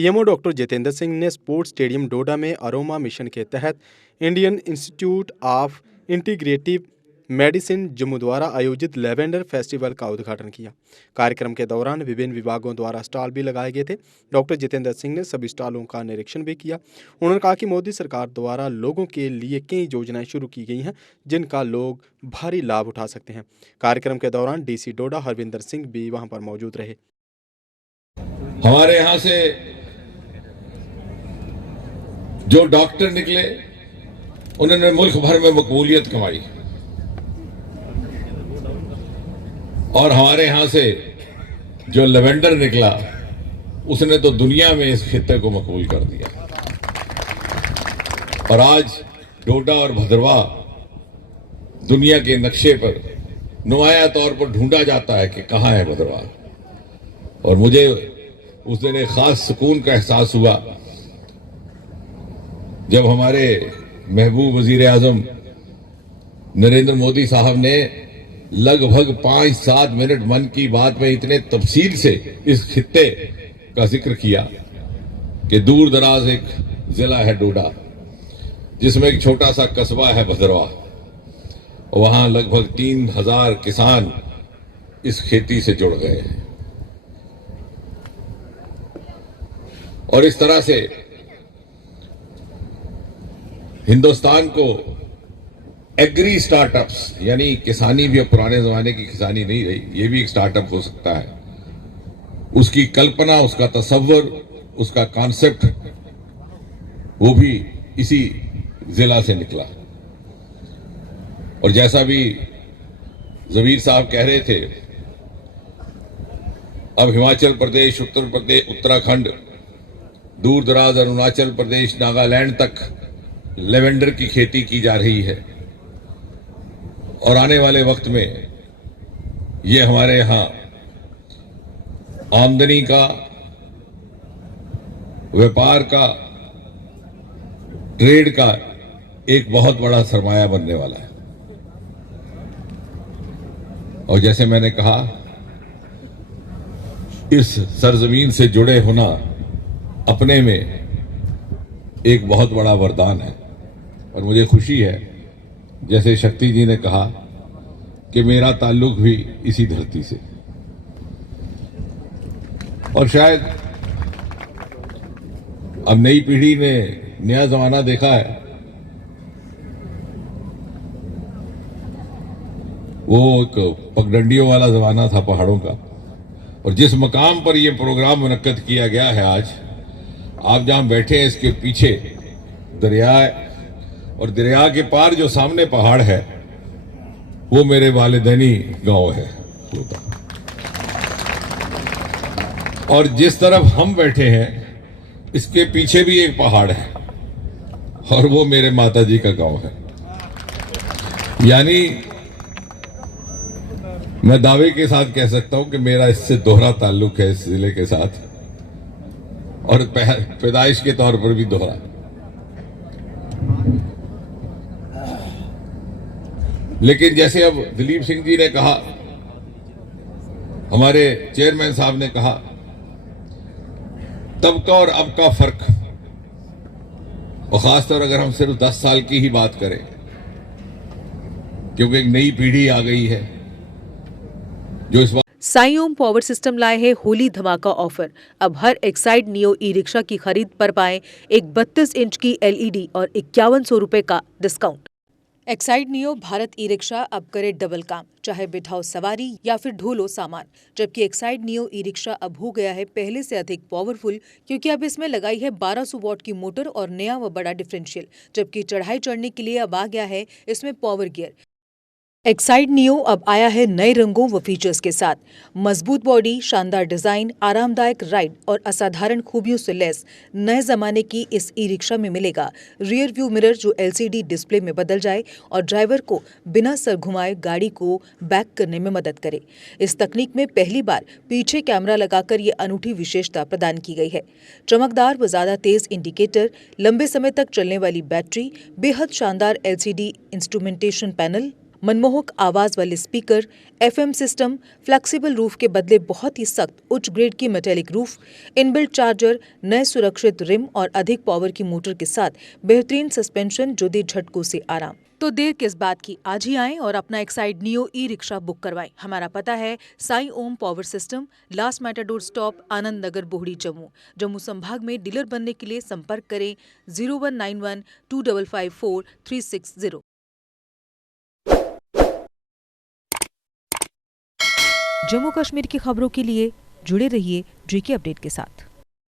PMO doctor Jitendra Singh ने sports stadium डोडा में aroma mission के तहत Indian institute of integrative medicine Jammu द्वारा आयोजित लेवेंडर फेस्टिवल का उद्घाटन किया। कार्यक्रम के दौरान विभिन्न विभागों द्वारा स्टॉल भी लगाए गए थे। डॉक्टर जितेंद्र सिंह ने सभी स्टॉलों का निरीक्षण भी किया। उन्होंने कहा कि मोदी सरकार द्वारा लोगों के लिए कई योजनाएं शुरू की गई हैं जिनका लोग भारी लाभ उठा सकते हैं। कार्यक्रम के दौरान डीसी डोडा हरविंदर सिंह भी वहां पर मौजूद रहे। हमारे यहां से जो डॉक्टर निकले उन्होंने मुल्क भर में मकबूलियत कमाई और हमारे यहां से जो लेवेंडर निकला उसने तो दुनिया में इस खित्ते को मकबूल कर दिया। और आज डोडा और भद्रवाह दुनिया के नक्शे पर नुमाया तौर पर ढूंढा जाता है कि कहां है भद्रवाह। और मुझे उस दिन एक खास सुकून का एहसास हुआ जब हमारे महबूब वजीर आजम नरेंद्र मोदी साहब ने लगभग 5-7 मिनट मन की बात में इतने तफसील से इस खित्ते का जिक्र किया कि दूर दराज एक जिला है डोडा जिसमें एक छोटा सा कस्बा है भद्रवाह, वहां लगभग 3000 किसान इस खेती से जुड़ गए हैं। और इस तरह से हिंदुस्तान को एग्री स्टार्टअप्स, यानी किसानी भी अब पुराने जमाने की किसानी नहीं रही, ये भी एक स्टार्टअप हो सकता है, उसकी कल्पना, उसका तसव्वुर, उसका कॉन्सेप्ट वो भी इसी जिला से निकला। और जैसा भी जमीर साहब कह रहे थे, अब हिमाचल प्रदेश, उत्तर प्रदेश, उत्तराखंड, दूर दराज अरुणाचल प्रदेश, नागालैंड तक लेवेंडर की खेती की जा रही है। और आने वाले वक्त में ये हमारे यहां आमदनी का, व्यापार का, ट्रेड का एक बहुत बड़ा सरमाया बनने वाला है। और जैसे मैंने कहा, इस सरजमीन से जुड़े होना अपने में एक बहुत बड़ा वरदान है। और मुझे खुशी है, जैसे शक्ति जी ने कहा, कि मेरा ताल्लुक भी इसी धरती से। और शायद अब नई पीढ़ी ने नया जमाना देखा है, वो एक पगडंडियों वाला जमाना था पहाड़ों का। और जिस मकाम पर यह प्रोग्राम मुनक्कद किया गया है आज, आप जहां बैठे हैं इसके पीछे दरिया है, और दरिया के पार जो सामने पहाड़ है वो मेरे वालिदैनी गांव है। और जिस तरफ हम बैठे हैं इसके पीछे भी एक पहाड़ है और वो मेरे माताजी का गांव है। यानी मैं दावे के साथ कह सकता हूं कि मेरा इससे दोहरा ताल्लुक है इस जिले के साथ, और पैदाइश के तौर पर भी दोहरा। लेकिन जैसे अब दिलीप सिंह जी ने कहा, हमारे चेयरमैन साहब ने कहा, तब का और अब का फर्क, और खासतौर अगर हम सिर्फ 10 साल की ही बात करें, क्योंकि एक नई पीढ़ी आ गई है जो इस साई ओम पावर सिस्टम लाए है होली धमाका ऑफर। अब हर एक्साइड नियो ई रिक्शा की खरीद पर पाएं एक 32 इंच की एलईडी और 5100 रुपए का discount. Exide neo Bharat e rickshaw अब करे डबल काम, चाहे बिठाओ सवारी या फिर ढोलो सामान। जबकि एक्साइड नियो ई रिक्शा अब हो गया है पहले से अधिक पावरफुल, क्योंकि अब इसमें लगाई है 1200 वॉट की मोटर और नया व बड़ा डिफरेंशियल। जबकि चढ़ाई चढ़ने के लिए अब आ गया है इसमें पावर गियर। एक्साइड नियो अब आया है नए रंगों व फीचर्स के साथ। मजबूत बॉडी, शानदार डिजाइन, आरामदायक राइड और असाधारण खूबियों से लैस नए जमाने की इस ई रिक्शा में मिलेगा रियर व्यू मिरर जो एलसीडी डिस्प्ले में बदल जाए और ड्राइवर को बिना सर घुमाए गाड़ी को बैक करने में मदद करे। इस तकनीक में पहली बार पीछे कैमरा लगाकर ये अनूठी विशेषता प्रदान की गई है। चमकदार व ज्यादा तेज इंडिकेटर, लंबे समय तक चलने वाली बैटरी, बेहद शानदार एलसीडी इंस्ट्रूमेंटेशन पैनल मनमोहक आवाज वाले speaker, FM system, flexible roof के बदले बहुत ही सख्त उच्च ग्रेड की मेटेलिक रूफ, इनबिल्ट चार्जर, नए सुरक्षित रिम और अधिक पावर की मोटर के साथ बेहतरीन सस्पेंशन जो दे झटकों से आराम। तो देर किस बात की, आज ही आएं और अपना Exide Neo e rickshaw book करवाएं। हमारा पता है Sai Om power system, last Matador stop, Anand Nagar, Bohri, Jammu. Jammu संभाग में डीलर बनने के लिए संपर्क करें 0191 2554 360। जम्मू कश्मीर की खबरों के लिए जुड़े रहिए JK अपडेट के साथ।